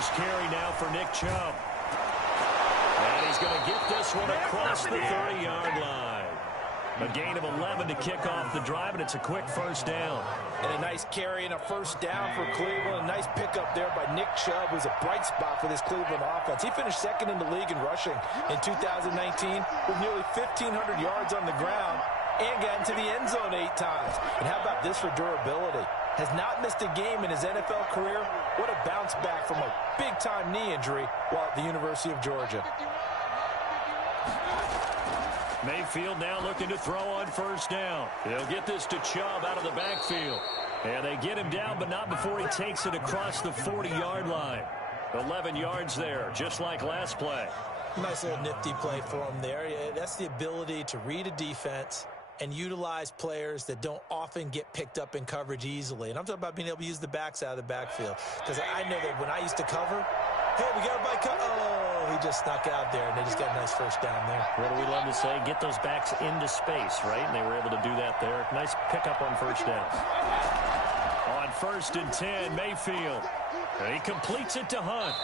first carry now for Nick Chubb. And he's going to get this one across the 30-yard line. A gain of 11 to kick off the drive, and it's a quick first down. And a nice carry and a first down for Cleveland. A nice pickup there by Nick Chubb, who's a bright spot for this Cleveland offense. He finished second in the league in rushing in 2019 with nearly 1,500 yards on the ground and got into the end zone 8 times. And how about this for durability? Has not missed a game in his NFL career. What a bounce back from a big-time knee injury while at the University of Georgia. Mayfield now looking to throw on first down. They'll get this to Chubb out of the backfield. And they get him down, but not before he takes it across the 40-yard line. 11 yards there, just like last play. Nice little nifty play for him there. That's the ability to read a defense and utilize players that don't often get picked up in coverage easily. And I'm talking about being able to use the backs out of the backfield. Because I know that when I used to cover, hey, we got everybody he just snuck out there, and they just got a nice first down there. What do we love to say? Get those backs into space, right? And they were able to do that there. Nice pickup on first down. On 1st and 10, Mayfield. And he completes it to Hunt.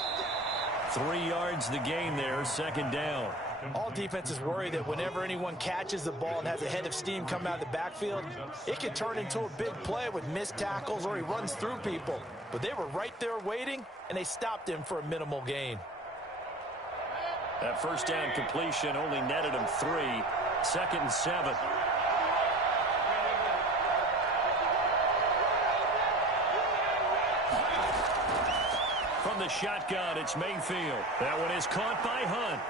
3 yards the gain there, second down. All defenses worry that whenever anyone catches the ball and has a head of steam come out of the backfield, it can turn into a big play with missed tackles or he runs through people. But they were right there waiting, and they stopped him for a minimal gain. That first down completion only netted him 3. 2nd and 7. From the shotgun, it's Mayfield. That one is caught by Hunt.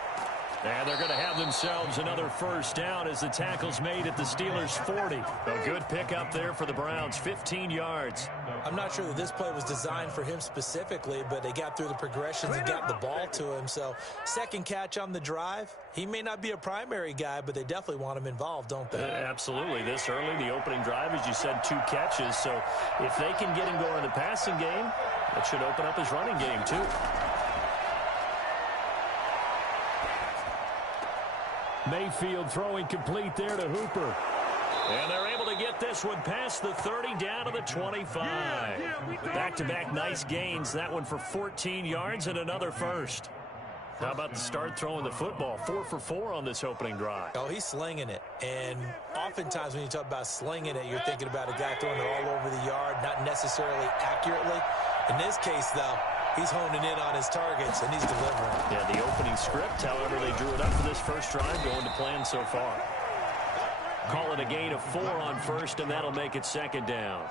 And they're going to have themselves another first down as the tackle's made at the Steelers' 40. A good pickup there for the Browns, 15 yards. I'm not sure that this play was designed for him specifically, but they got through the progressions and got the ball to him. So, second catch on the drive. He may not be a primary guy, but they definitely want him involved, don't they? Absolutely. This early, the opening drive, as you said, 2 catches. So, if they can get him going in the passing game, that should open up his running game, too. Mayfield throwing complete there to Hooper. And they're able to get this one past the 30 down to the 25. Back-to-back nice gains. That one for 14 yards and another first. How about the start throwing the football? 4 for 4 on this opening drive. Oh, he's slinging it. And oftentimes when you talk about slinging it, you're thinking about a guy throwing it all over the yard, not necessarily accurately. In this case, though, he's honing in on his targets, and he's delivering. Yeah, the opening script, however, they drew it up for this first drive, going to plan so far. Call it a gain of 4 on first, and that'll make it second down.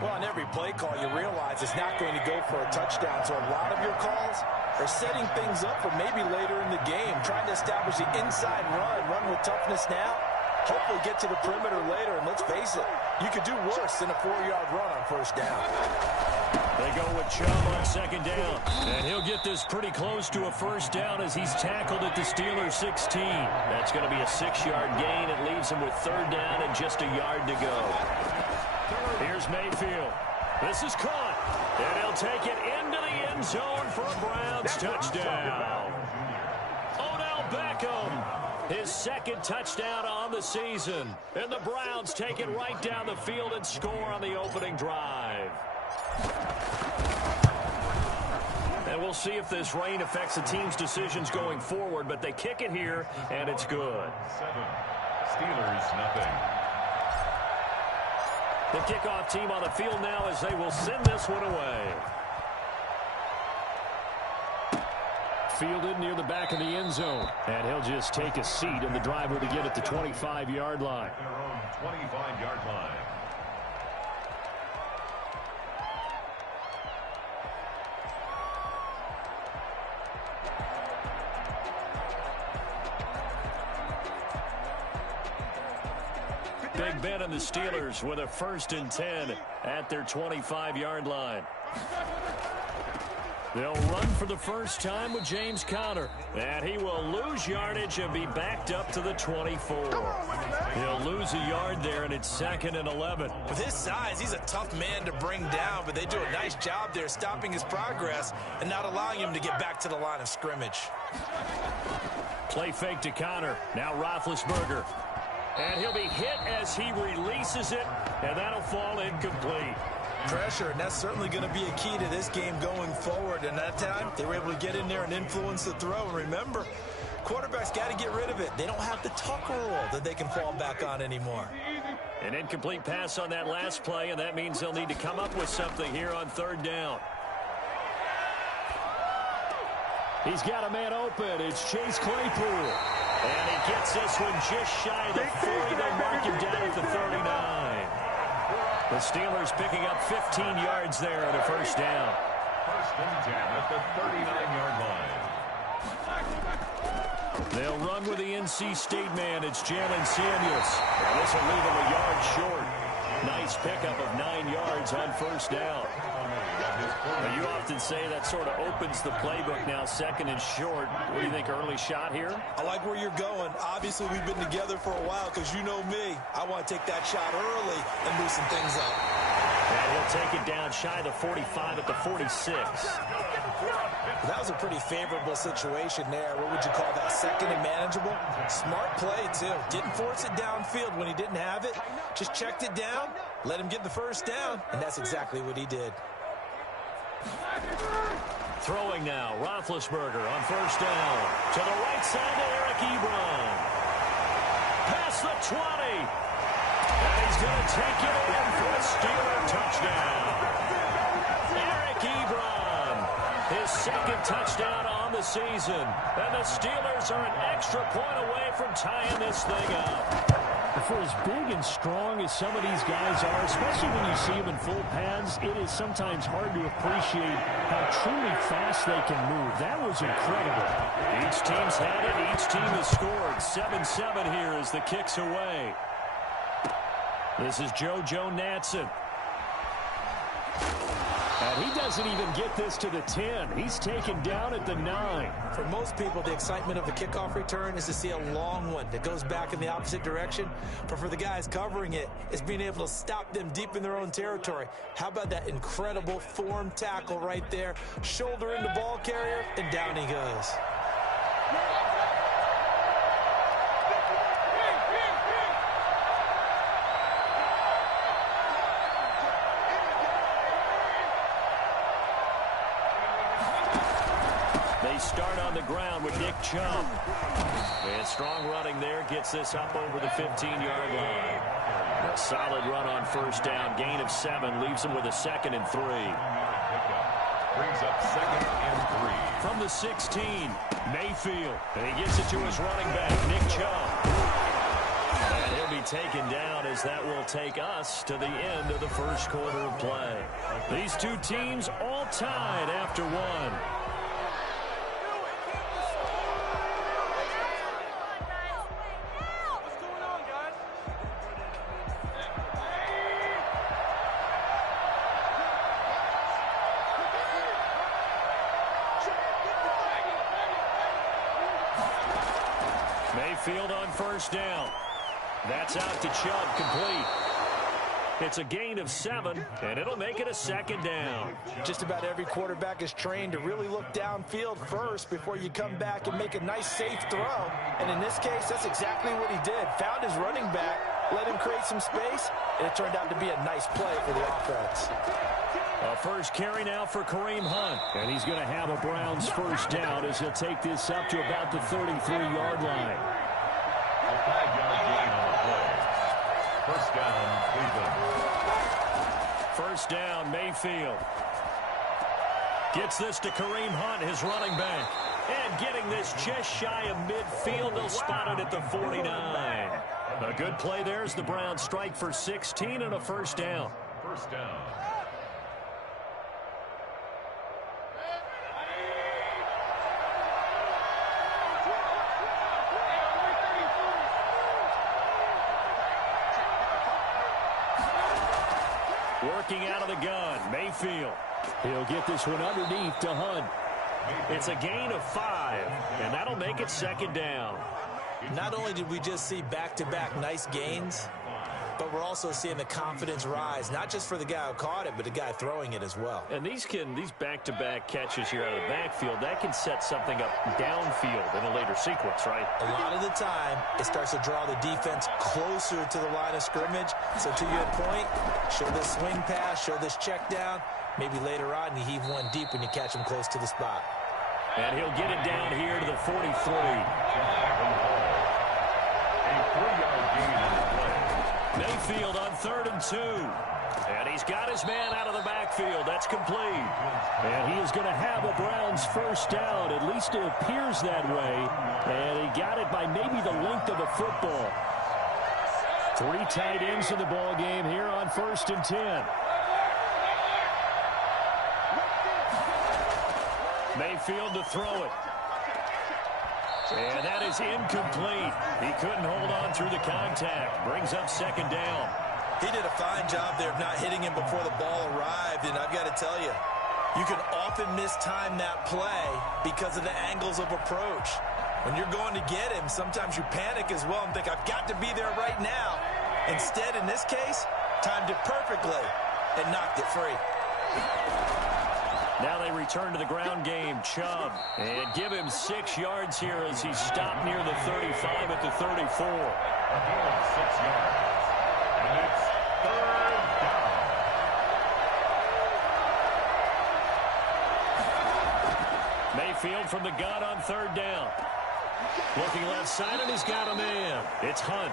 Well, on every play call, you realize it's not going to go for a touchdown, so a lot of your calls are setting things up for maybe later in the game, trying to establish the inside run with toughness now, hopefully get to the perimeter later, and let's face it, you could do worse than a 4-yard run on first down. They go with Chubb on second down. And he'll get this pretty close to a first down as he's tackled at the Steelers' 16. That's going to be a 6-yard gain. It leaves him with third down and just a yard to go. Here's Mayfield. This is caught. And he'll take it into the end zone for a Browns touchdown. Odell Beckham, his second touchdown on the season. And the Browns take it right down the field and score on the opening drive. And we'll see if this rain affects the team's decisions going forward, but they kick it here, and it's good. 7, Steelers, nothing. The kickoff team on the field now as they will send this one away. Fielded near the back of the end zone. And he'll just take a seat, and the drive will begin at the 25-yard line. Their own 25-yard line. Big Ben and the Steelers with a 1st and 10 at their 25-yard line. They'll run for the first time with James Conner. And he will lose yardage and be backed up to the 24. He'll lose a yard there, and it's 2nd and 11. With his size, he's a tough man to bring down, but they do a nice job there stopping his progress and not allowing him to get back to the line of scrimmage. Play fake to Conner. Now Roethlisberger. And he'll be hit as he releases it, and that'll fall incomplete. Pressure, and that's certainly going to be a key to this game going forward. And that time, they were able to get in there and influence the throw. And remember, quarterbacks got to get rid of it. They don't have the tuck rule that they can fall back on anymore. An incomplete pass on that last play, and that means they'll need to come up with something here on third down. He's got a man open. It's Chase Claypool. And he gets this one just shy of the 40. They'll mark him down at the 39. The Steelers picking up 15 yards there at a first down. First and 10 at the 39-yard line. They'll run with the NC State man. It's Jalen Samuels. And this will leave him a yard short. Nice pickup of 9 yards on first down. Now, you often say that sort of opens the playbook now, second and short. What do you think, early shot here? I like where you're going. Obviously, we've been together for a while because you know me. I want to take that shot early and loosen things up. And he'll take it down shy of the 45 at the 46. That was a pretty favorable situation there. What would you call that? Second and manageable? Smart play, too. Didn't force it downfield when he didn't have it. Just checked it down, let him get the first down, and that's exactly what he did. Throwing now, Roethlisberger on first down. To the right side to Eric Ebron. Past the 20. And he's going to take it in for a Steeler touchdown. Eric Ebron, his second touchdown on the season. And the Steelers are an extra point away from tying this thing up. For as big and strong as some of these guys are, especially when you see them in full pads, it is sometimes hard to appreciate how truly fast they can move. That was incredible. Each team's had it. Each team has scored. 7-7 here as the kick's away. This is JoJo Natson. And he doesn't even get this to the 10. He's taken down at the 9. For most people, the excitement of the kickoff return is to see a long one that goes back in the opposite direction. But for the guys covering it, it's being able to stop them deep in their own territory. How about that incredible form tackle right there? Shoulder into ball carrier, and down he goes. Start on the ground with Nick Chubb. And strong running there gets this up over the 15-yard line. A solid run on first down. Gain of 7 leaves him with a 2nd and 3. Brings up 2nd and 3. From the 16, Mayfield. And he gets it to his running back, Nick Chubb. And he'll be taken down as that will take us to the end of the first quarter of play. These two teams all tied after one. Mayfield on first down. That's out to Chubb, complete. It's a gain of 7, and it'll make it a 2nd down. Just about every quarterback is trained to really look downfield first before you come back and make a nice, safe throw. And in this case, that's exactly what he did. Found his running back, let him create some space, and it turned out to be a nice play for the offense. A first carry now for Kareem Hunt. And he's going to have a Browns first down as he'll take this up to about the 33-yard line. A 5-yard gain on the play. First down, Cleveland. First down, Mayfield. Gets this to Kareem Hunt, his running back. And getting this just shy of midfield. They'll spot it at the 49. A good play there as the Browns strike for 16 and a first down. First down. Working out of the gun, Mayfield. He'll get this one underneath to Hunt. It's a gain of 5, and that'll make it 2nd down. Not only did we just see back-to-back nice gains, But we're also seeing the confidence rise, not just for the guy who caught it, but the guy throwing it as well. And these back-to-back catches here out of the backfield, that can set something up downfield in a later sequence, right? A lot of the time, it starts to draw the defense closer to the line of scrimmage. So to your point, show this swing pass, show this check down. Maybe later on you heave one deep when you catch him close to the spot. And he'll get it down here to the 43. A 3-yard gain on the play. Mayfield on 3rd and 2. And he's got his man out of the backfield. That's complete. And he is going to have a Browns first down. At least it appears that way. And he got it by maybe the length of a football. 3 tight ends in the ball game here on 1st and 10. Mayfield to throw it. And that is incomplete. He couldn't hold on through the contact. Brings up 2nd down. He did a fine job there of not hitting him before the ball arrived. And I've got to tell you, you can often mistime that play because of the angles of approach. When you're going to get him, sometimes you panic as well and think, I've got to be there right now. Instead, in this case, timed it perfectly and knocked it free. Now they return to the ground game. Chubb. And give him 6 yards here as he stopped near the 35 at the 34. A gain of 6 yards. And it's 3rd down. Mayfield from the gun on 3rd down. Looking left side, and he's got a man. It's Hunt.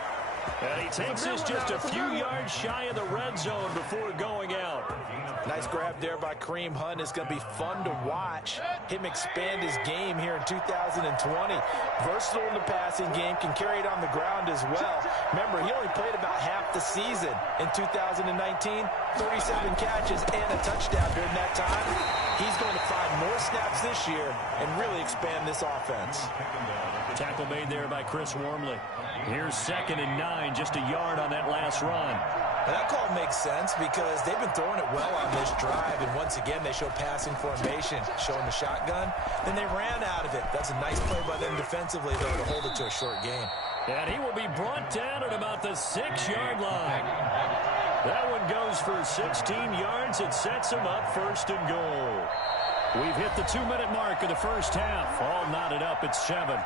And he takes this just a few yards shy of the red zone before going out. Nice grab there by Kareem Hunt. It's going to be fun to watch him expand his game here in 2020. Versatile in the passing game, can carry it on the ground as well. Remember, he only played about half the season in 2019, 37 catches and a touchdown during that time. He's going to find more snaps this year and really expand this offense. Tackle made there by Chris Wormley. Here's 2nd and 9, just a yard on that last run. And that call makes sense because they've been throwing it well on this drive, and once again they show passing formation, showing the shotgun. Then they ran out of it. That's a nice play by them defensively, though, to hold it to a short gain. And he will be brought down at about the 6-yard line. That one goes for 16 yards. It sets him up 1st and goal. We've hit the 2-minute mark of the first half. All knotted up at 7.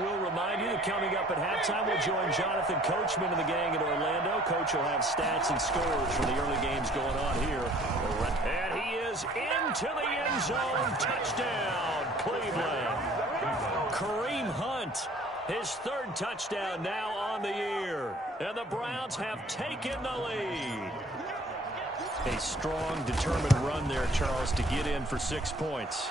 We'll remind you that coming up at halftime, we'll join Jonathan Coachman and the gang in Orlando. Coach will have stats and scores from the early games going on here. And he is into the end zone. Touchdown, Cleveland. Kareem Hunt, his 3rd touchdown now on the year. And the Browns have taken the lead. A strong, determined run there, Charles, to get in for 6 points.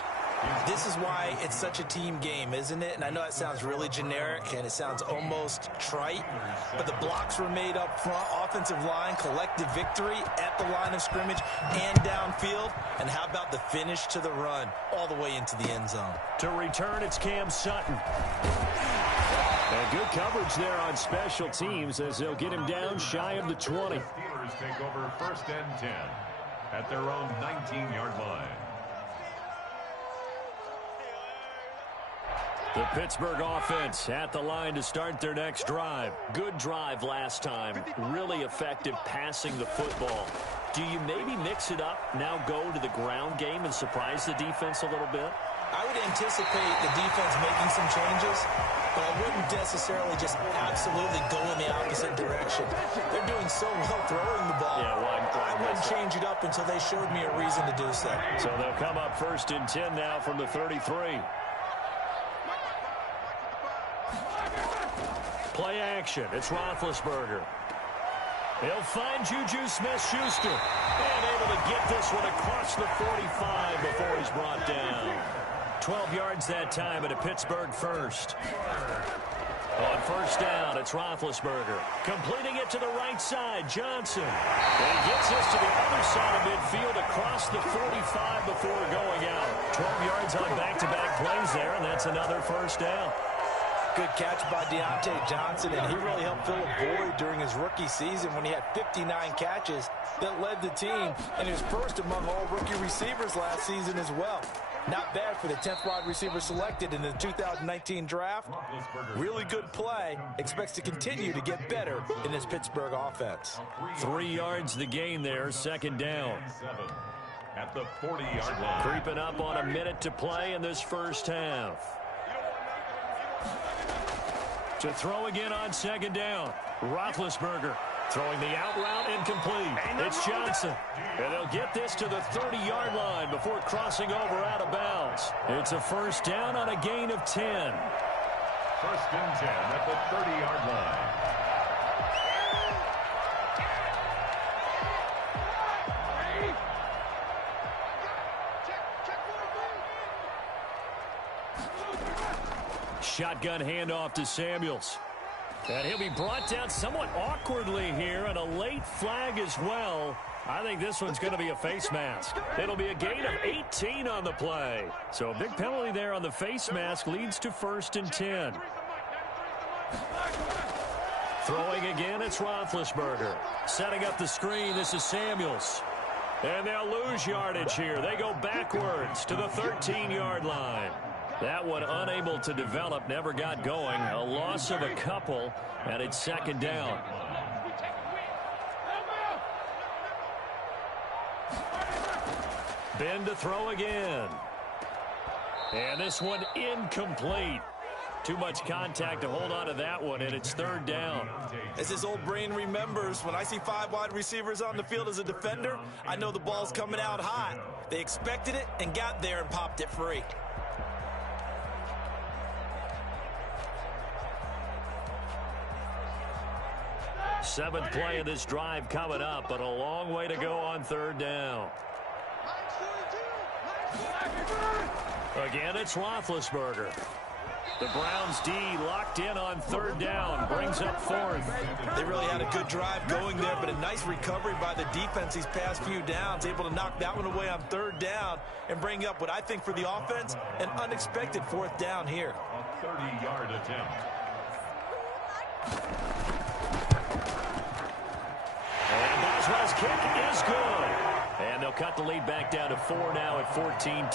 This is why it's such a team game, isn't it? And I know it sounds really generic and it sounds almost trite, but the blocks were made up front, offensive line, collective victory at the line of scrimmage and downfield. And how about the finish to the run all the way into the end zone? To return, it's Cam Sutton. And good coverage there on special teams as they'll get him down shy of the 20. Steelers take over 1st and 10 at their own 19-yard line. The Pittsburgh offense at the line to start their next drive. Good drive last time. Really effective passing the football. Do you maybe mix it up, now go to the ground game and surprise the defense a little bit? I would anticipate the defense making some changes, but I wouldn't necessarily just absolutely go in the opposite direction. They're doing so well throwing the ball. Yeah, I wouldn't change it up until they showed me a reason to do so. So they'll come up 1st and 10 now from the 33. Play action. It's Roethlisberger. He'll find Juju Smith-Schuster. And able to get this one across the 45 before he's brought down. 12 yards that time at a Pittsburgh 1st. On 1st down, it's Roethlisberger. Completing it to the right side, Johnson. And he gets this to the other side of midfield across the 45 before going out. 12 yards on back-to-back plays there, and that's another 1st down. Good catch by Deontay Johnson, and he really helped fill a void during his rookie season when he had 59 catches that led the team, and he was first among all rookie receivers last season as well. Not bad for the 10th wide receiver selected in the 2019 draft. Really good play. Expects to continue to get better in this Pittsburgh offense. 3 yards the gain there, second down. At the 40-yard line. Creeping up on a minute to play in this first half. To throw again on second down. Roethlisberger throwing the out route incomplete. It's Johnson. And they'll get this to the 30-yard line before crossing over out of bounds. It's a first down on a gain of 10. First and 10 at the 30-yard line. Shotgun handoff to Samuels. And he'll be brought down somewhat awkwardly here, and a late flag as well. I think this one's going to be a face mask. It'll be a gain of 18 on the play. So a big penalty there on the face mask leads to first and 10. Throwing again, it's Roethlisberger. Setting up the screen, this is Samuels. And they'll lose yardage here. They go backwards to the 13-yard line. That one unable to develop, never got going. A loss of a couple, and it's second down. Ben to throw again. And this one incomplete. Too much contact to hold on to that one, and it's third down. As his old brain remembers, when I see 5 wide receivers on the field as a defender, I know the ball's coming out hot. They expected it and got there and popped it free. Seventh play of this drive coming up, but a long way to go on third down. Again, it's Roethlisberger. The Browns D locked in on third down, brings up fourth. They really had a good drive going there, but a nice recovery by the defense these past few downs, able to knock that one away on third down and bring up what I think for the offense, an unexpected fourth down here. A 30-yard attempt. And Boswell's kick is good. And they'll cut the lead back down to 4 now at 14-10.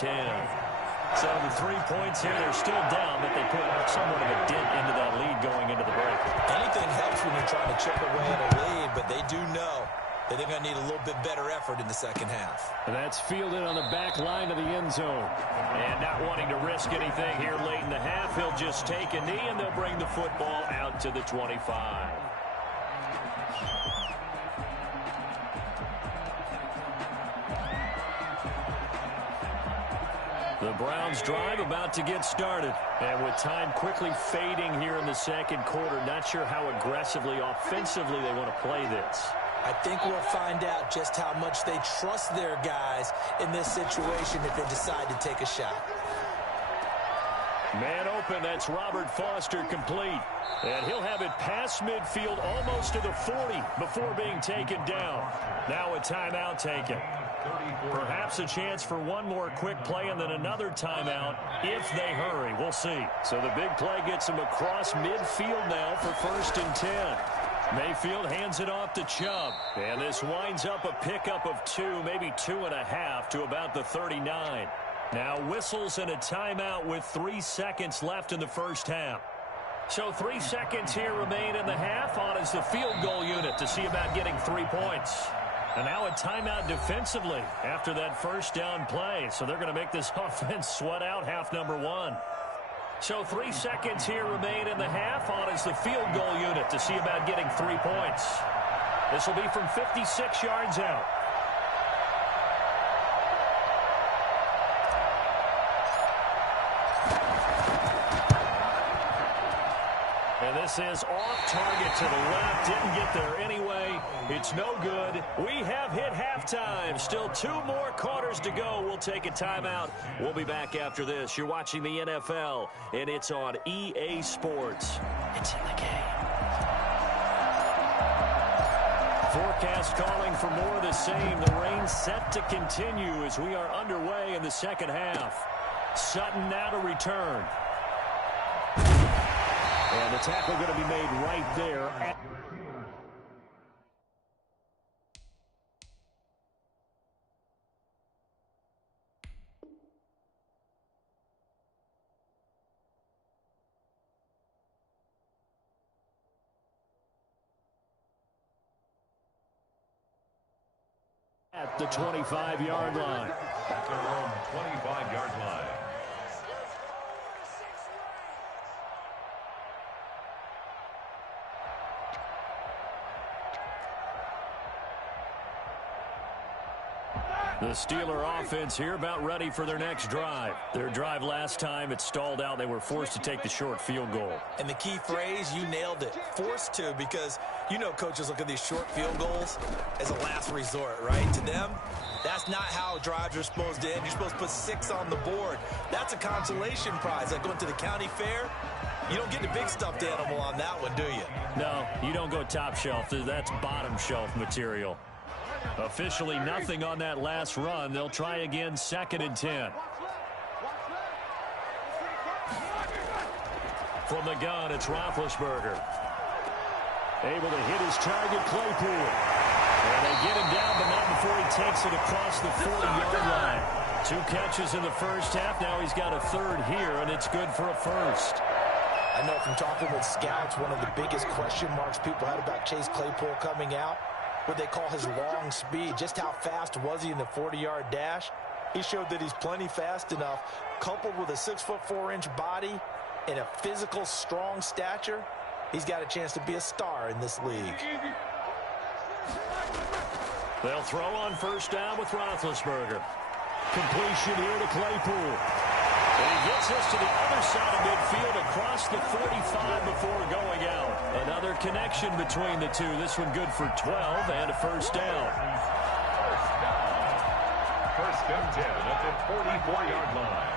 So the 3 points here, they're still down, but they put somewhat of a dent into that lead going into the break. Anything helps when you're trying to chip away at a lead, but they do know that they're going to need a little bit better effort in the second half. And that's fielded on the back line of the end zone. And not wanting to risk anything here late in the half, he'll just take a knee, and they'll bring the football out to the 25. The Browns drive about to get started. And with time quickly fading here in the second quarter, not sure how aggressively, offensively they want to play this. I think we'll find out just how much they trust their guys in this situation if they decide to take a shot. Man open, that's Robert Foster complete. And he'll have it past midfield almost to the 40 before being taken down. Now a timeout taken. Perhaps a chance for one more quick play and then another timeout if they hurry. We'll see. So the big play gets him across midfield now for first and 10. Mayfield hands it off to Chubb. And this winds up a pickup of 2, maybe 2.5 to about the 39. Now whistles and a timeout with 3 seconds left in the first half. So 3 seconds here remain in the half on as the field goal unit to see about getting 3 points. And now a timeout defensively after that first down play. So they're going to make this offense sweat out half number 1. So 3 seconds here remain in the half on as the field goal unit to see about getting 3 points. This will be from 56 yards out. And this is off target to the left. Didn't get there anyway. It's no good. We have hit halftime. Still 2 more quarters to go. We'll take a timeout. We'll be back after this. You're watching the NFL, and it's on EA Sports. It's in the game. Forecast calling for more of the same. The rain set to continue as we are underway in the second half. Sutton now to return. And the tackle going to be made right there at the 25-yard line. At their own 25-yard line. The Steeler offense here about ready for their next drive. Their drive last time, it stalled out. They were forced to take the short field goal. And the key phrase, you nailed it, forced to, because you know coaches look at these short field goals as a last resort, right? To them, that's not how drives are supposed to end. You're supposed to put 6 on the board. That's a consolation prize. Like going to the county fair, you don't get the big stuffed animal on that one, do you? No, you don't go top shelf. That's bottom shelf material. Officially nothing on that last run. They'll try again, 2nd and 10. From the gun, it's Roethlisberger. Able to hit his target, Claypool. And they get him down, but not before he takes it across the 40-yard line. 2 catches in the first half. Now he's got a 3rd here, and it's good for a 1st. I know from talking with scouts, one of the biggest question marks people had about Chase Claypool coming out, what they call his long speed. Just how fast was he in the 40-yard dash? He showed that he's plenty fast enough, coupled with a 6'4" body and a physical, strong stature. He's got a chance to be a star in this league. They'll throw on 1st down with Roethlisberger. Completion here to Claypool. And he gets us to the other side of midfield across the 45 before going out. Another connection between the two. This one good for 12 and a 1st down. 1st and 10 at the 44-yard line.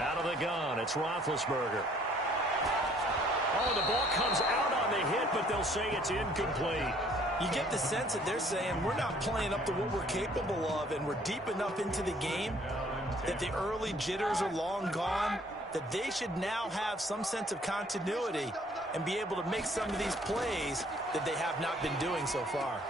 Out of the gun, it's Roethlisberger. Oh, the ball comes out on the hit, but they'll say it's incomplete. You get the sense that they're saying we're not playing up to what we're capable of, and we're deep enough into the game that the early jitters are long gone, that they should now have some sense of continuity and be able to make some of these plays that they have not been doing so far.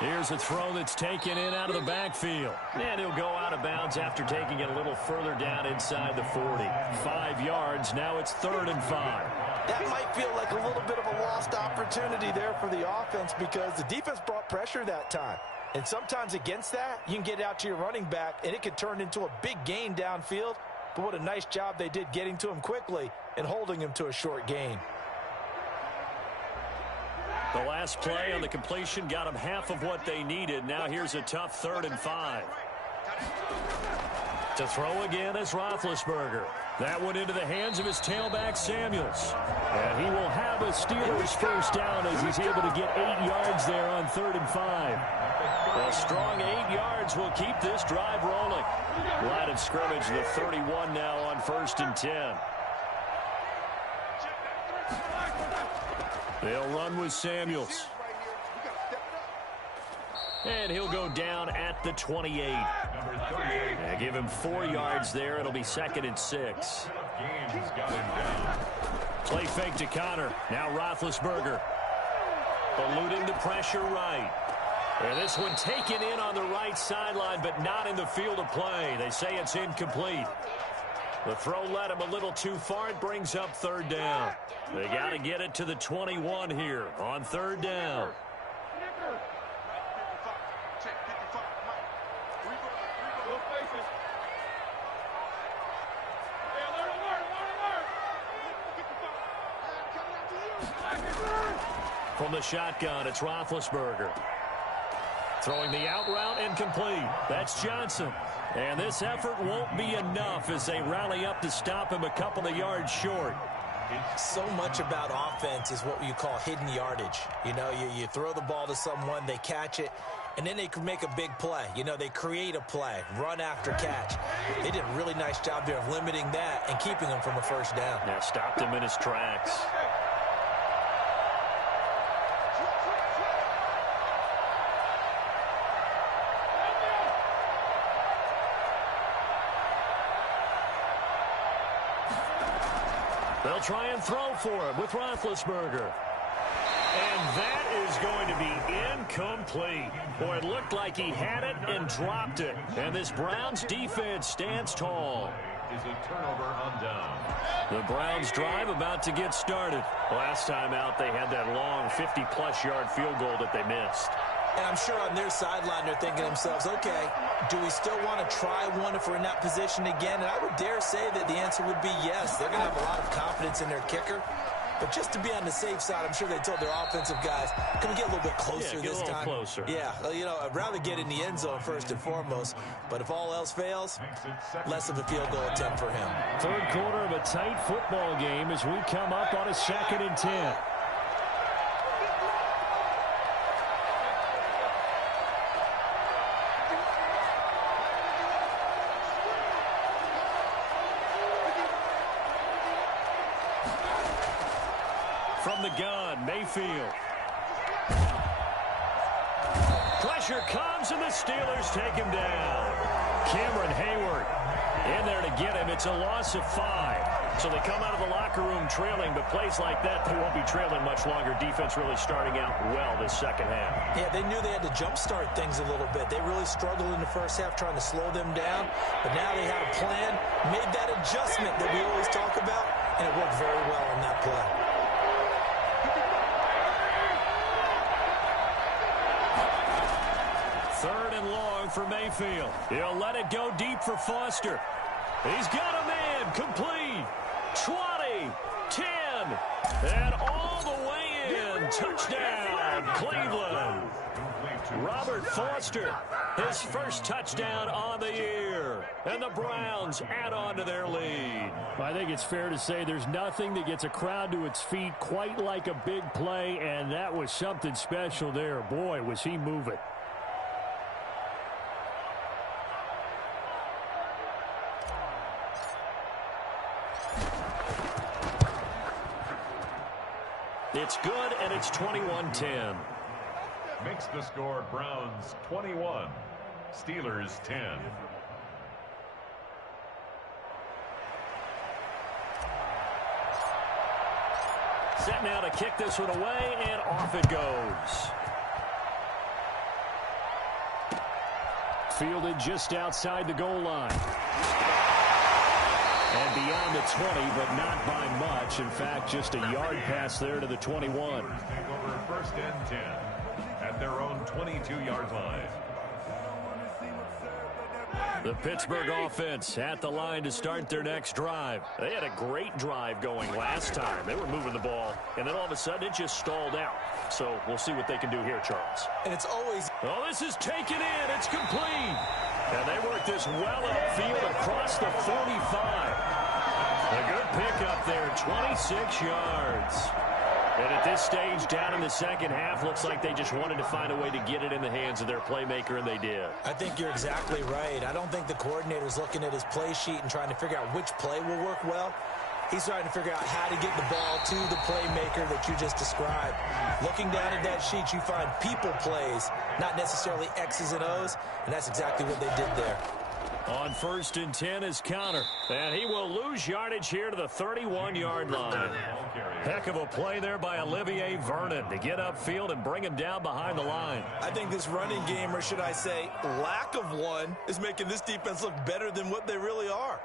Here's a throw that's taken in out of the backfield. And he'll go out of bounds after taking it a little further down inside the 40. 5 yards, now it's 3rd and 5. That might feel like a little bit of a lost opportunity there for the offense because the defense brought pressure that time. And sometimes against that, you can get out to your running back, and it could turn into a big gain downfield. But what a nice job they did getting to him quickly and holding him to a short gain. The last play on the completion got them half of what they needed. Now here's a tough 3rd and 5. To throw again is Roethlisberger. That one into the hands of his tailback, Samuels. And he will have a Steelers 1st down as he's able to get 8 yards there on 3rd and 5. A strong 8 yards will keep this drive rolling. Line of scrimmage, the 31 now on 1st and 10. They'll run with Samuels. And he'll go down at the 28. And give him 4 yards there. It'll be 2nd and 6. Play fake to Connor. Now Roethlisberger. Eluding the pressure right. And this one taken in on the right sideline, but not in the field of play. They say it's incomplete. The throw led him a little too far. It brings up 3rd down. They got to get it to the 21 here on 3rd down. From the shotgun, it's Roethlisberger. Throwing the out route and complete. That's Johnson. And this effort won't be enough as they rally up to stop him a couple of yards short. So much about offense is what you call hidden yardage. You know, you throw the ball to someone, they catch it, and then they can make a big play. You know, they create a play, run after catch. They did a really nice job there of limiting that and keeping him from a 1st down. Now stopped him in his tracks. They'll try and throw for him with Roethlisberger. And that is going to be incomplete. Boy, it looked like he had it and dropped it. And this Browns defense stands tall. Is a turnover on down. The Browns drive about to get started. Last time out, they had that long 50-plus yard field goal that they missed. And I'm sure on their sideline they're thinking to themselves, okay, do we still want to try one if we're in that position again? And I would dare say that the answer would be yes. They're going to have a lot of confidence in their kicker. But just to be on the safe side, I'm sure they told their offensive guys, can we get a little bit closer this time? Closer. Yeah, well, you know, I'd rather get in the end zone first and foremost. But if all else fails, less of a field goal attempt for him. Third quarter of a tight football game as we come up on a 2nd and 10. From the gun, Mayfield. Pressure comes, and the Steelers take him down. Cameron Hayward in there to get him. It's a loss of 5. So they come out of the locker room trailing, but plays like that, they won't be trailing much longer. Defense really starting out well this second half. Yeah, they knew they had to jumpstart things a little bit. They really struggled in the first half trying to slow them down, but now they had a plan, made that adjustment that we always talk about, and it worked very well on that play. Third and long for Mayfield. He'll let it go deep for Foster. He's got a man. Complete. 20, 10, and all the way in. Touchdown, Cleveland. Robert Foster, his first touchdown on the year. And the Browns add on to their lead. I think it's fair to say there's nothing that gets a crowd to its feet quite like a big play, and that was something special there. Boy, was he moving. It's good, and it's 21-10. Makes the score Browns 21, Steelers 10. Set now to kick this one away, and off it goes. Fielded just outside the goal line. And beyond the 20, but not by much. In fact, just a yard pass there to the 21. Take over 1st and 10 at their own 22-yard line. The Pittsburgh offense at the line to start their next drive. They had a great drive going last time. They were moving the ball, and then all of a sudden it just stalled out. So we'll see what they can do here, Charles. And it's always... Oh, this is taken in. It's complete. And they work this well upfield across the 45. A good pickup there, 26 yards. And at this stage, down in the second half, looks like they just wanted to find a way to get it in the hands of their playmaker, and they did. I think you're exactly right. I don't think the coordinator's looking at his play sheet and trying to figure out which play will work well. He's trying to figure out how to get the ball to the playmaker that you just described. Looking down at that sheet, you find people plays, not necessarily X's and O's, and that's exactly what they did there. On 1st and 10 is Connor, and he will lose yardage here to the 31-yard line. Heck of a play there by Olivier Vernon to get upfield and bring him down behind the line. I think this running game, or should I say lack of one, is making this defense look better than what they really are.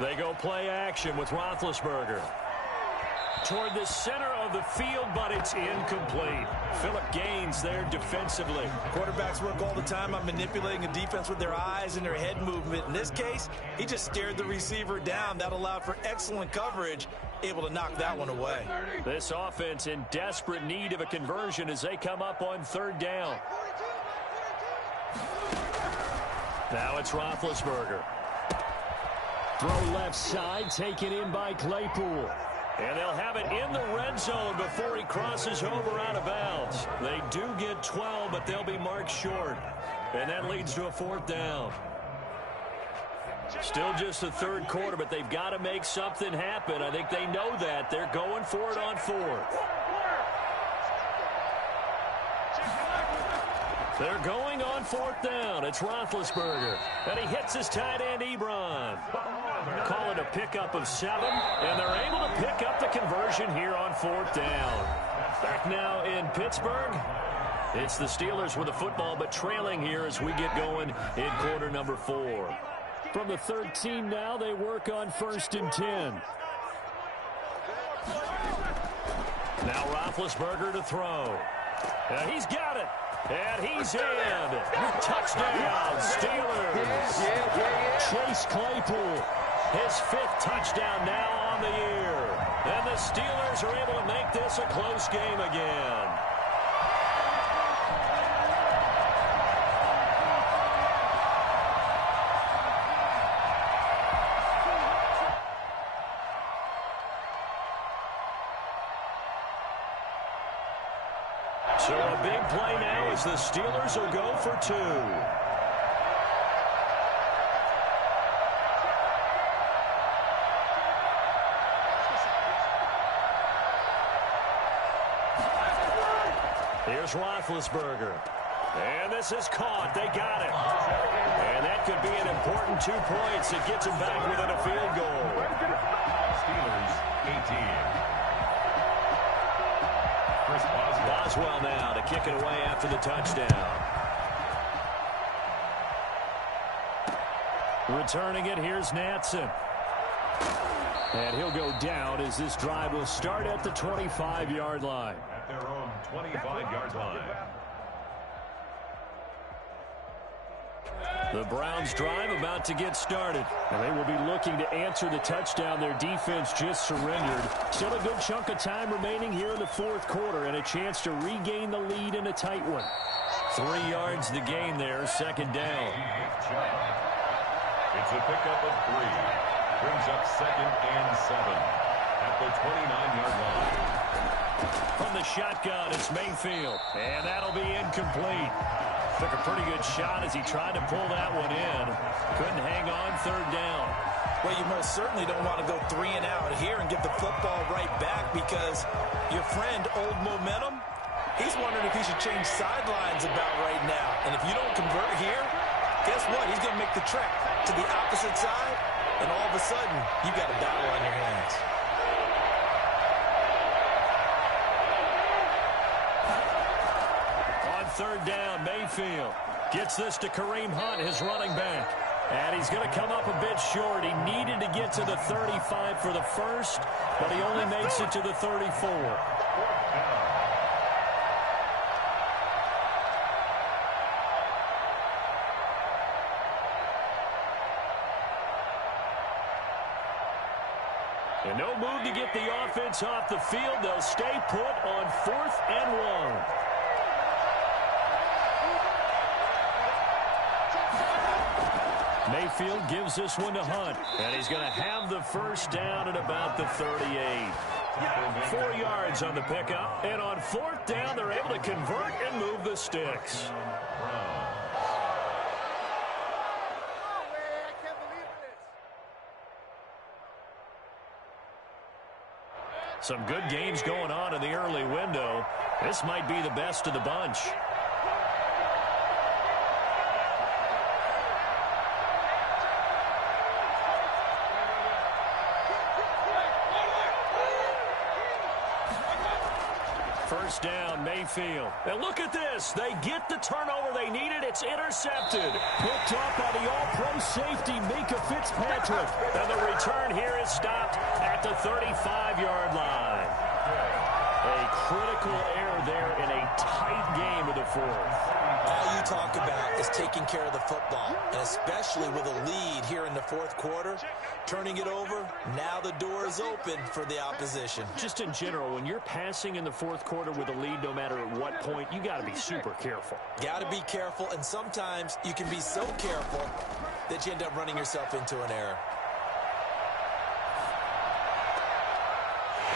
They go play action with Roethlisberger. Toward the center of the field, but it's incomplete. Phillip Gaines there defensively. Quarterbacks work all the time on manipulating a defense with their eyes and their head movement. In this case, he just stared the receiver down. That allowed for excellent coverage, able to knock that one away. This offense in desperate need of a conversion as they come up on 3rd down. Now it's Roethlisberger. Throw left side, taken in by Claypool. And they'll have it in the red zone before he crosses over out of bounds. They do get 12, but they'll be marked short. And that leads to a 4th down. Still just the third quarter, but they've got to make something happen. I think they know that. They're going for it on fourth. They're going on fourth down. It's Roethlisberger. And he hits his tight end, Ebron. Call it a pickup of 7, and they're able to pick up the conversion here on fourth down. Back now in Pittsburgh. It's the Steelers with the football, but trailing here as we get going in quarter number 4. From the 13 now, they work on 1st and 10. Now Roethlisberger to throw. And he's got it. And he's in. Touchdown, Steelers. Chase Claypool, his 5th touchdown now on the year. And the Steelers are able to make this a close game again. So a big play now as the Steelers will go for 2. Here's Roethlisberger. And this is caught. They got it. And that could be an important 2 points. It gets them back within a field goal. Steelers 18. Boswell now to kick it away after the touchdown. Returning it, here's Natson. And he'll go down as this drive will start at the 25-yard line. At their own 25-yard line. The Browns drive about to get started. And they will be looking to answer the touchdown their defense just surrendered. Still a good chunk of time remaining here in the 4th quarter and a chance to regain the lead in a tight one. 3 yards the gain there, 2nd down. It's a pickup of 3. Brings up 2nd and 7 at the 29-yard line. From the shotgun, it's Mayfield. And that'll be incomplete. Took a pretty good shot as he tried to pull that one in. Couldn't hang on 3rd down. Well, you most certainly don't want to go 3 and out here and get the football right back because your friend, Old Momentum, he's wondering if he should change sidelines about right now. And if you don't convert here, guess what? He's going to make the trek to the opposite side, and all of a sudden, you've got a battle on your hands. On 3rd down, Mayfield gets this to Kareem Hunt, his running back. And he's going to come up a bit short. He needed to get to the 35 for the first, but he only makes it to the 34. And no move to get the offense off the field. They'll stay put on 4th and 1. Mayfield gives this one to Hunt, and he's going to have the first down at about the 38. 4 yards on the pickup, and on 4th down, they're able to convert and move the sticks. Some good games going on in the early window. This might be the best of the bunch. First down, Mayfield. And look at this. They get the turnover they needed. It's intercepted. Picked up by the all-pro safety, Minka Fitzpatrick. And the return here is stopped at the 35-yard line. A critical error there in a tight game of the 4th. All you talk about is taking care of the football, and especially with a lead here in the 4th quarter, turning it over, now the door is open for the opposition. Just in general, when you're passing in the 4th quarter with a lead, no matter at what point, you got to be super careful. Got to be careful, and sometimes you can be so careful that you end up running yourself into an error.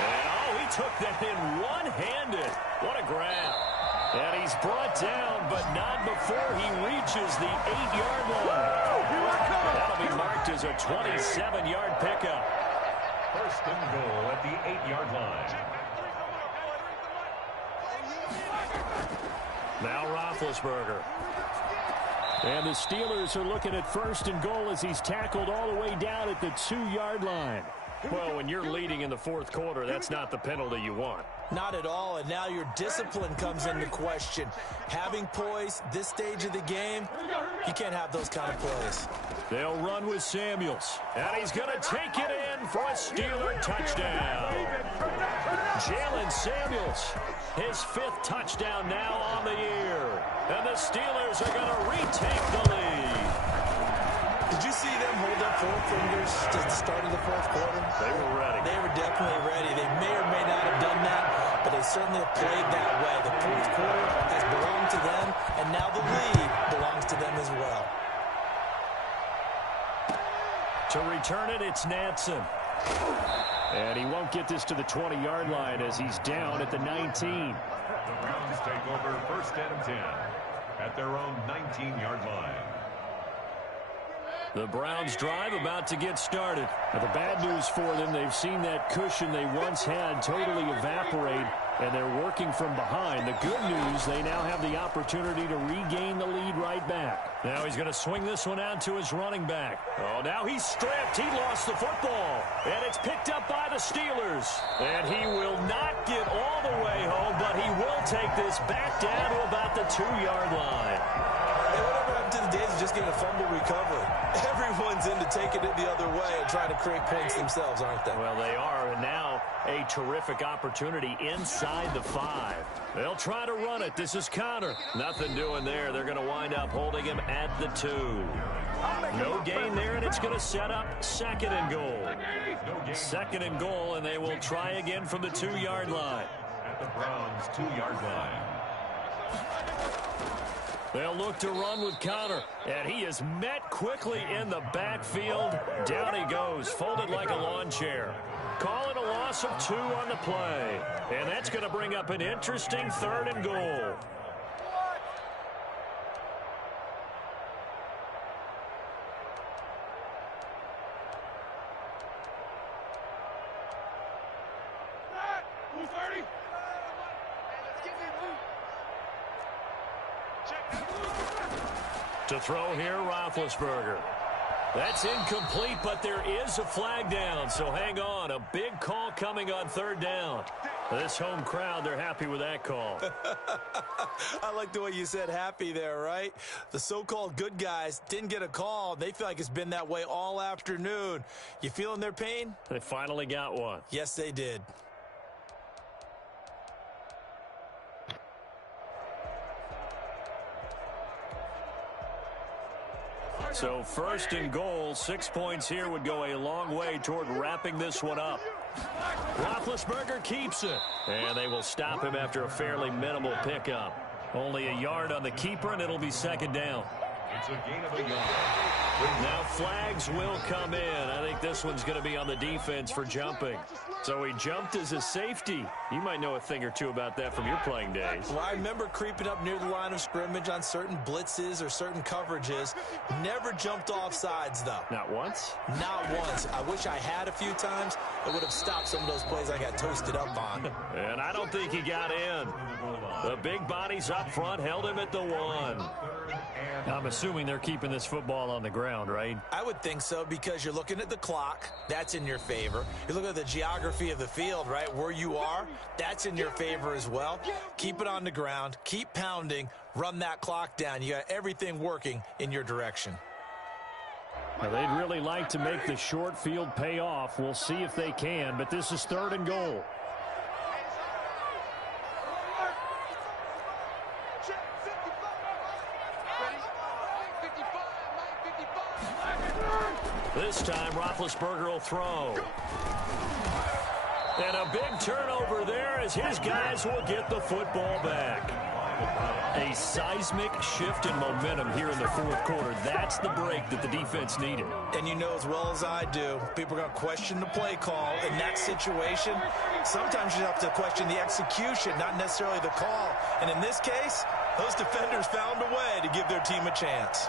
And, oh, he took that in one-handed. What a grab. And he's brought down, but not before he reaches the 8-yard line. That'll be marked as a 27-yard pickup. First and goal at the 8-yard line. Now Roethlisberger. And the Steelers are looking at first and goal as he's tackled all the way down at the 2-yard line. Well, when you're leading in the fourth quarter, that's not the penalty you want. Not at all, and now your discipline comes into question. Having poise this stage of the game, you can't have those kind of plays. They'll run with Samuels, and he's going to take it in for a Steeler touchdown. Jalen Samuels, his 5th touchdown now on the year. And the Steelers are going to retake the lead. Did you see them hold up 4 fingers to the start of the fourth quarter? They were ready. They were definitely ready. They may or may not have done that, but they certainly have played that way. The fourth quarter has belonged to them, and now the lead belongs to them as well. To return it, it's Natson. And he won't get this to the 20-yard line as he's down at the 19. The Browns take over first and 10 at their own 19-yard line. The Browns drive about to get started. Now, the bad news for them, they've seen that cushion they once had totally evaporate, and they're working from behind. The good news, they now have the opportunity to regain the lead right back. Now he's going to swing this one out to his running back. Oh, now he's stripped. He lost the football. And it's picked up by the Steelers. And he will not get all the way home, but he will take this back down to about the 2-yard line. Hey, whatever happened to the days of just getting a fumble recovery? Everyone's into taking it the other way and trying to create points themselves, aren't they? Well, they are, and now a terrific opportunity inside the 5. They'll try to run it. This is Connor. Nothing doing there. They're going to wind up holding him at the 2. No gain there, and it's going to set up 2nd and goal. 2nd and goal, and they will try again from the 2-yard line. At the Browns' 2-yard line. They'll look to run with Connor, and he is met quickly in the backfield. Down he goes, folded like a lawn chair. Call it a loss of 2 on the play, and that's going to bring up an interesting 3rd and goal. To throw here, Roethlisberger. That's incomplete, but there is a flag down, so hang on. A big call coming on 3rd down. This home crowd, they're happy with that call. I like the way you said happy there, right? The so-called good guys didn't get a call. They feel like it's been that way all afternoon. You feeling their pain? They finally got one. Yes, they did. So 1st and goal, 6 points here would go a long way toward wrapping this one up. Roethlisberger keeps it. And they will stop him after a fairly minimal pickup. Only a yard on the keeper, and it'll be 2nd down. It's a gain of a yard. Now flags will come in. I think this one's going to be on the defense for jumping. So he jumped as a safety. You might know a thing or two about that from your playing days. Well, I remember creeping up near the line of scrimmage on certain blitzes or certain coverages. Never jumped off sides, though. Not once? Not once. I wish I had a few times. It would have stopped some of those plays I got toasted up on. And I don't think he got in. The big bodies up front held him at the 1. I'm assuming they're keeping this football on the ground, right? I would think so, because you're looking at the clock. That's in your favor. You're looking at the geography of the field, right? Where you are, that's in your favor as well. Keep it on the ground. Keep pounding. Run that clock down. You got everything working in your direction. Now, they'd really like to make the short field pay off. We'll see if they can, but this is 3rd and goal. This time, Roethlisberger will throw. And a big turnover there as his guys will get the football back. A seismic shift in momentum here in the fourth quarter. That's the break that the defense needed. And you know as well as I do, people are going to question the play call. In that situation, sometimes you have to question the execution, not necessarily the call. And in this case, those defenders found a way to give their team a chance.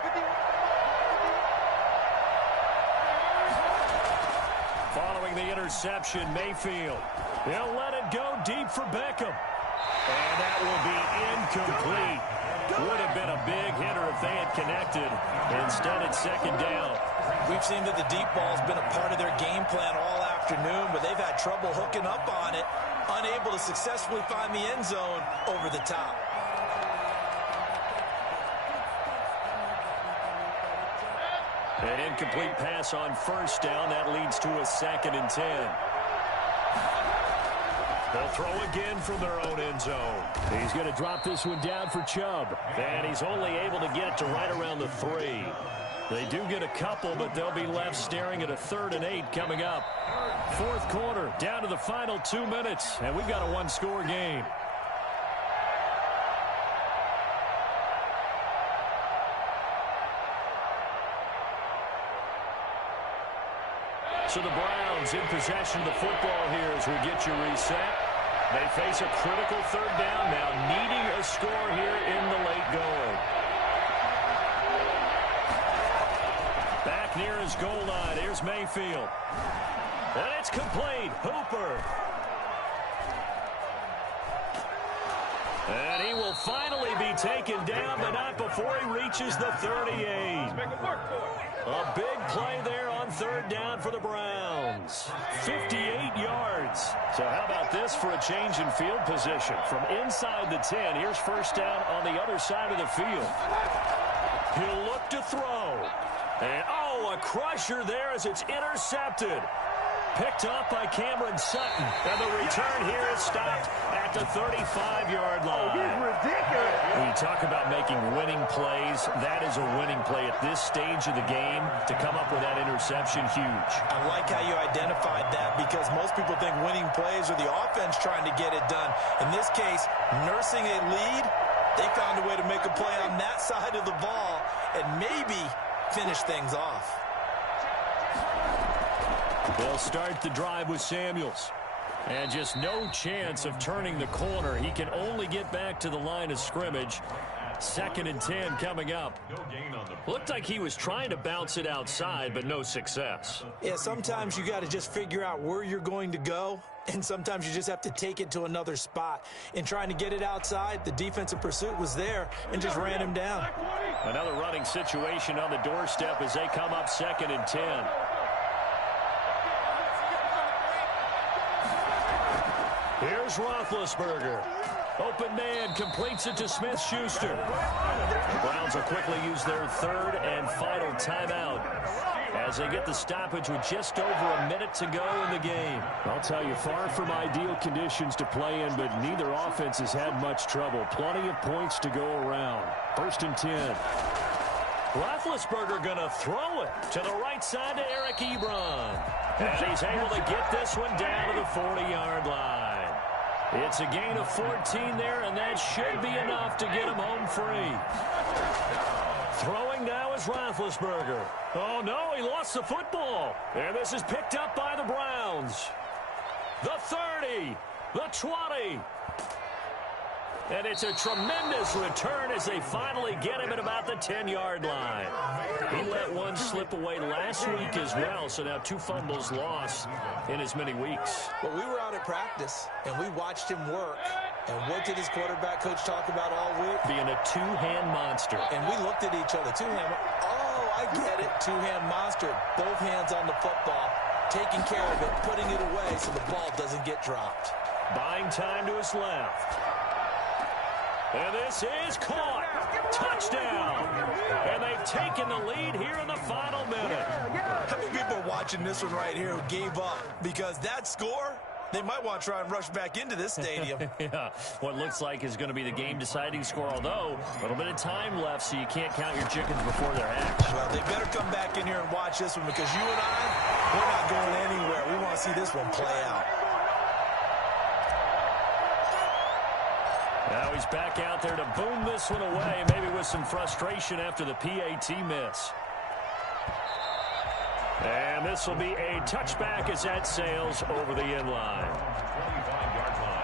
Following the interception, Mayfield. He'll let it go deep for Beckham. And that will be incomplete. Would have been a big hitter if they had connected. Instead, it's second down. We've seen that the deep ball's been a part of their game plan all afternoon, but they've had trouble hooking up on it, unable to successfully find the end zone over the top. An incomplete pass on first down. That leads to a 2nd and 10. They'll throw again from their own end zone. He's going to drop this one down for Chubb. And he's only able to get it to right around the 3. They do get a couple, but they'll be left staring at a 3rd and 8 coming up. Fourth quarter, down to the final 2 minutes, and we've got a one-score game. So the Browns in possession of the football here as we get you reset. They face a critical 3rd down now, needing a score here in the late going. Back near his goal line. Here's Mayfield. And it's complete. Hooper. And he will finally be taken down, but not before he reaches the 38. A big play there on 3rd down for the Browns. 58 yards. So how about this for a change in field position? From inside the 10, here's first down on the other side of the field. He'll look to throw. And, a crusher there as it's intercepted. Picked up by Cameron Sutton. And the return here is stopped at the 35-yard line. He's ridiculous. When you talk about making winning plays, that is a winning play at this stage of the game. To come up with that interception, huge. I like how you identified that because most people think winning plays are the offense trying to get it done. In this case, nursing a lead, they found a way to make a play on that side of the ball and maybe finish things off. They'll start the drive with Samuels. And just no chance of turning the corner. He can only get back to the line of scrimmage. 2nd and 10 coming up. Looked like he was trying to bounce it outside, but no success. Yeah, sometimes you got to just figure out where you're going to go, and sometimes you just have to take it to another spot. In trying to get it outside, the defensive pursuit was there and just ran him down. Another running situation on the doorstep as they come up 2nd and 10. Here's Roethlisberger. Open man, completes it to Smith-Schuster. The Browns will quickly use their 3rd and final timeout as they get the stoppage with just over a minute to go in the game. I'll tell you, far from ideal conditions to play in, but neither offense has had much trouble. Plenty of points to go around. 1st and 10. Roethlisberger going to throw it to the right side to Eric Ebron. And he's able to get this one down to the 40-yard line. It's a gain of 14 there, and that should be enough to get him home free. Throwing now is Roethlisberger. Oh, no, he lost the football. And this is picked up by the Browns. The 30, the 20. And it's a tremendous return as they finally get him at about the 10-yard line. He let one slip away last week as well, so now 2 fumbles lost in as many weeks. Well, we were out at practice, and we watched him work. And what did his quarterback coach talk about all week? Being a two-hand monster. And we looked at each other. Two-hand. Oh, I get it. Two-hand monster. Both hands on the football, taking care of it, putting it away so the ball doesn't get dropped. Buying time to his left. And this is caught. Touchdown. And they've taken the lead here in the final minute. How many people are watching this one right here who gave up? Because that score, they might want to try and rush back into this stadium. Yeah, what looks like is going to be the game-deciding score, although a little bit of time left, so you can't count your chickens before they're hatched. Well, they better come back in here and watch this one because you and I, we're not going anywhere. We want to see this one play out. Now he's back out there to boom this one away, maybe with some frustration after the PAT miss. And this will be a touchback as that sails over the end line. 25-yard line.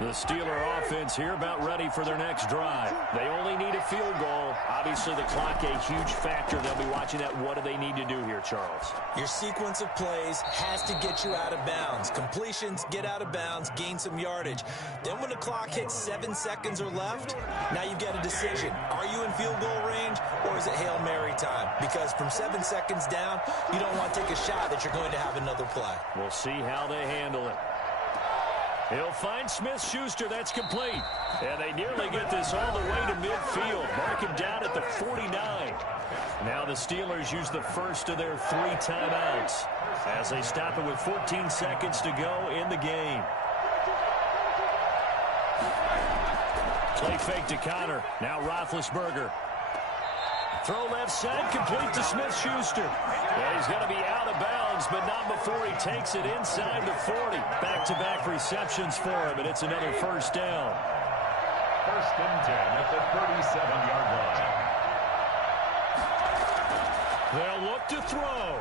The Steeler offense here about ready for their next drive. They only need a field goal. Obviously, the clock a huge factor. They'll be watching that. What do they need to do here, Charles? Your sequence of plays has to get you out of bounds. Completions, get out of bounds, gain some yardage. Then when the clock hits 7 seconds or left, now you've got a decision. Are you in field goal range or is it Hail Mary time? Because from 7 seconds down, you don't want to take a shot that you're going to have another play. We'll see how they handle it. He'll find Smith-Schuster. That's complete. And they nearly get this all the way to midfield. Mark him down at the 49. Now the Steelers use the first of their 3 timeouts as they stop it with 14 seconds to go in the game. Play fake to Connor. Now Roethlisberger. Throw left side, complete to Smith-Schuster. Well, he's going to be out of bounds, but not before he takes it inside the 40. Back-to-back receptions for him, and it's another first down. First and 10 at the 37-yard line. They'll look to throw.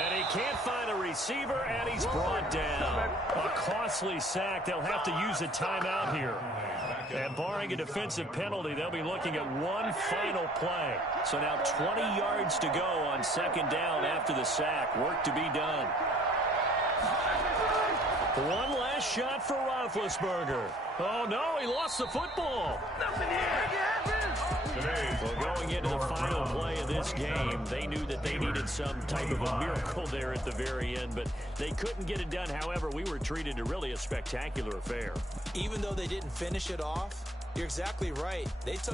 And he can't find a receiver, and he's brought down. A costly sack. They'll have to use a timeout here. And barring a defensive penalty, they'll be looking at one final play. So now 20 yards to go on second down after the sack. Work to be done. One last shot for Roethlisberger. Oh, no, he lost the football. Nothing here. Well, going into the final play of this game, they knew that they needed some type of a miracle there at the very end, but they couldn't get it done. However, we were treated to really a spectacular affair. Even though they didn't finish it off, you're exactly right. They took